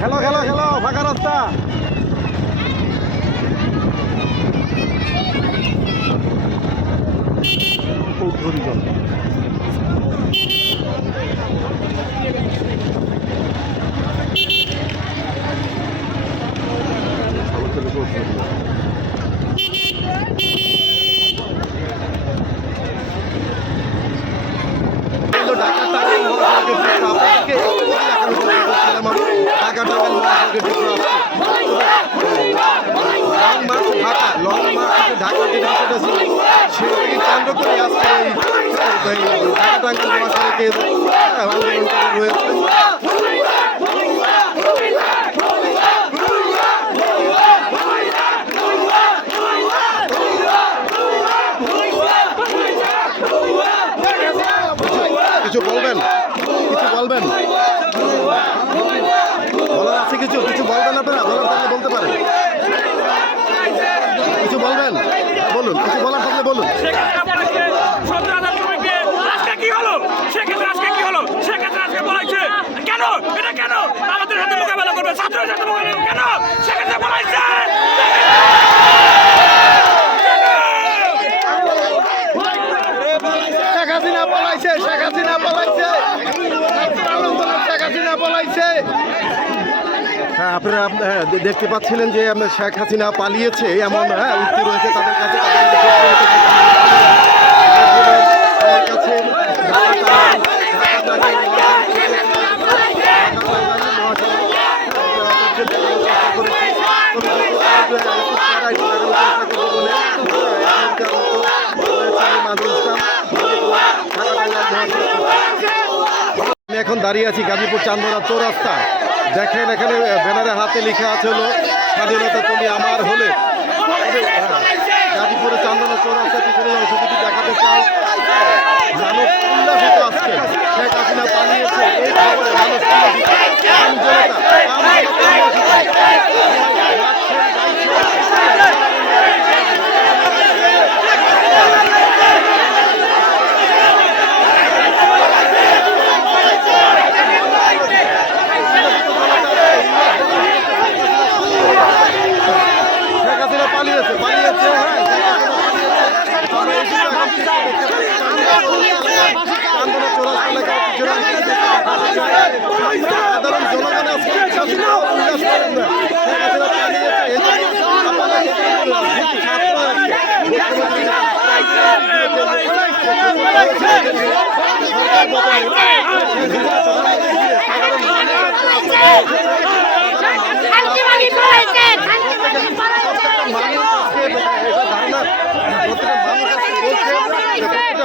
খেলো খেলো খেলো ফাঁকা রাস্তা। ঢাকা যে বিষয়টা ছিল সেটাকে কেন্দ্র করে আজকে ঢাকা টাঙ্গাইল মহাসড়কে আন্দোলন চালু হয়েছে। কিছু বলবেন, কিছু বলবেন, বলার আছে কিছু, কিছু বলবেন আপনারা, বলার থাকলে বলতে পারেন, কিছু বলবেন, বলুন, কিছু বলার থাকলে বলুন। কেন এটা কেন আমাদের সাথে মোকাবেলা করবে, ছাত্রের সাথে মোকাবেলা কেন সেক্ষেত্রে বলাইছে শেখ হাসিনা পলাইছে, শেখ হাসিনা পলাইছে, শেখ হাসিনা পলাইছে। হ্যাঁ, আপনারা দেখতে পাচ্ছিলেন যে শেখ হাসিনা পালিয়েছে এমন উক্তি রয়েছে তাদের কাছে। আমি এখন দাঁড়িয়ে আছি গাজীপুর চান্দনা চৌরাস্তা। দেখেন এখানে ব্যানারে হাতে লেখা আছে হলো স্বাধীনতা তুমি আমার হলে। গাজীপুরে চান্দনা চৌরাস্তা পিছনে অংশটুকু দেখাতে চাই। মানুষ উল্লাসিত আজকে, শেখ হাসিনা পালিয়েছে এই খবরে মানুষ সাধারণ জনগণ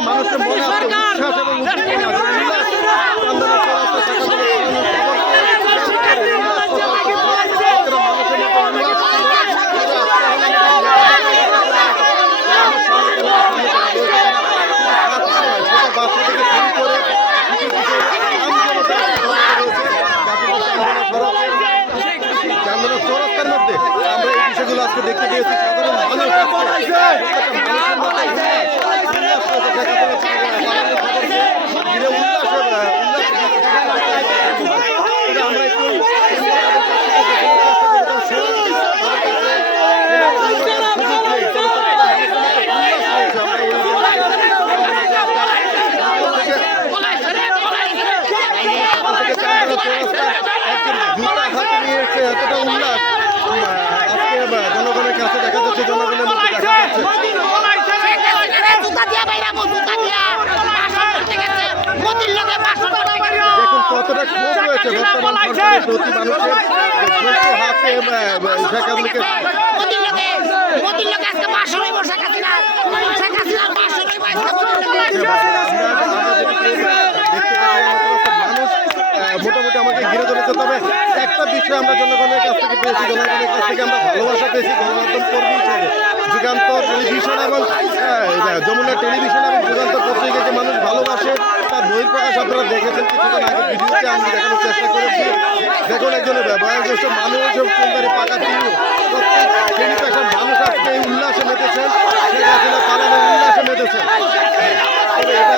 মানুষের মনে আছে উচ্ছ্বাস এবং চান্দনা চৌরাস্তার মধ্যে আমরা এই বিষয়গুলো আজকে দেখতে পেয়েছি। সাধারণ মানুষ জুতা হাতে নিয়ে এতটা উল্লাস আজকে জনগণের কাছে দেখা যাচ্ছে, জনগণের মধ্যে দেখা যাচ্ছে। দেখুন কতটা ক্ষোভ রয়েছে বর্তমান সরকারের প্রতি মানুষের, হাতে শেখ হাসিনাকে মানুষ মোটামুটি আমাকে ঘিরে ধরেছে। তবে একটা বিষয় আমরা জনগণের কাছ থেকে পেয়েছি, জনগণের কাছ থেকে আমরা ভালোবাসা পেয়েছি গণমাধ্যম কর্মী হিসেবে। যুগান্তর টেলিভিশন এবং যমুনা টেলিভিশন এবং যুগান্তর পত্রিকাকে মানুষ ভালোবাসে। তার বহিঃপ্রকাশ আপনারা দেখেছেন কিছুক্ষণ আগে ভিডিওতে আমি দেখানোর চেষ্টা করেছি। দেখুন একজন বয়োজ্যেষ্ঠ মানুষ ফুলদারি পাকা তিনি প্রত্যেক শ্রেণী পেশার মানুষ আজকে এই উল্লাসে মেতেছেন, শেখ হাসিনা পালানোর উল্লাসে মেতেছেন। তবে এটা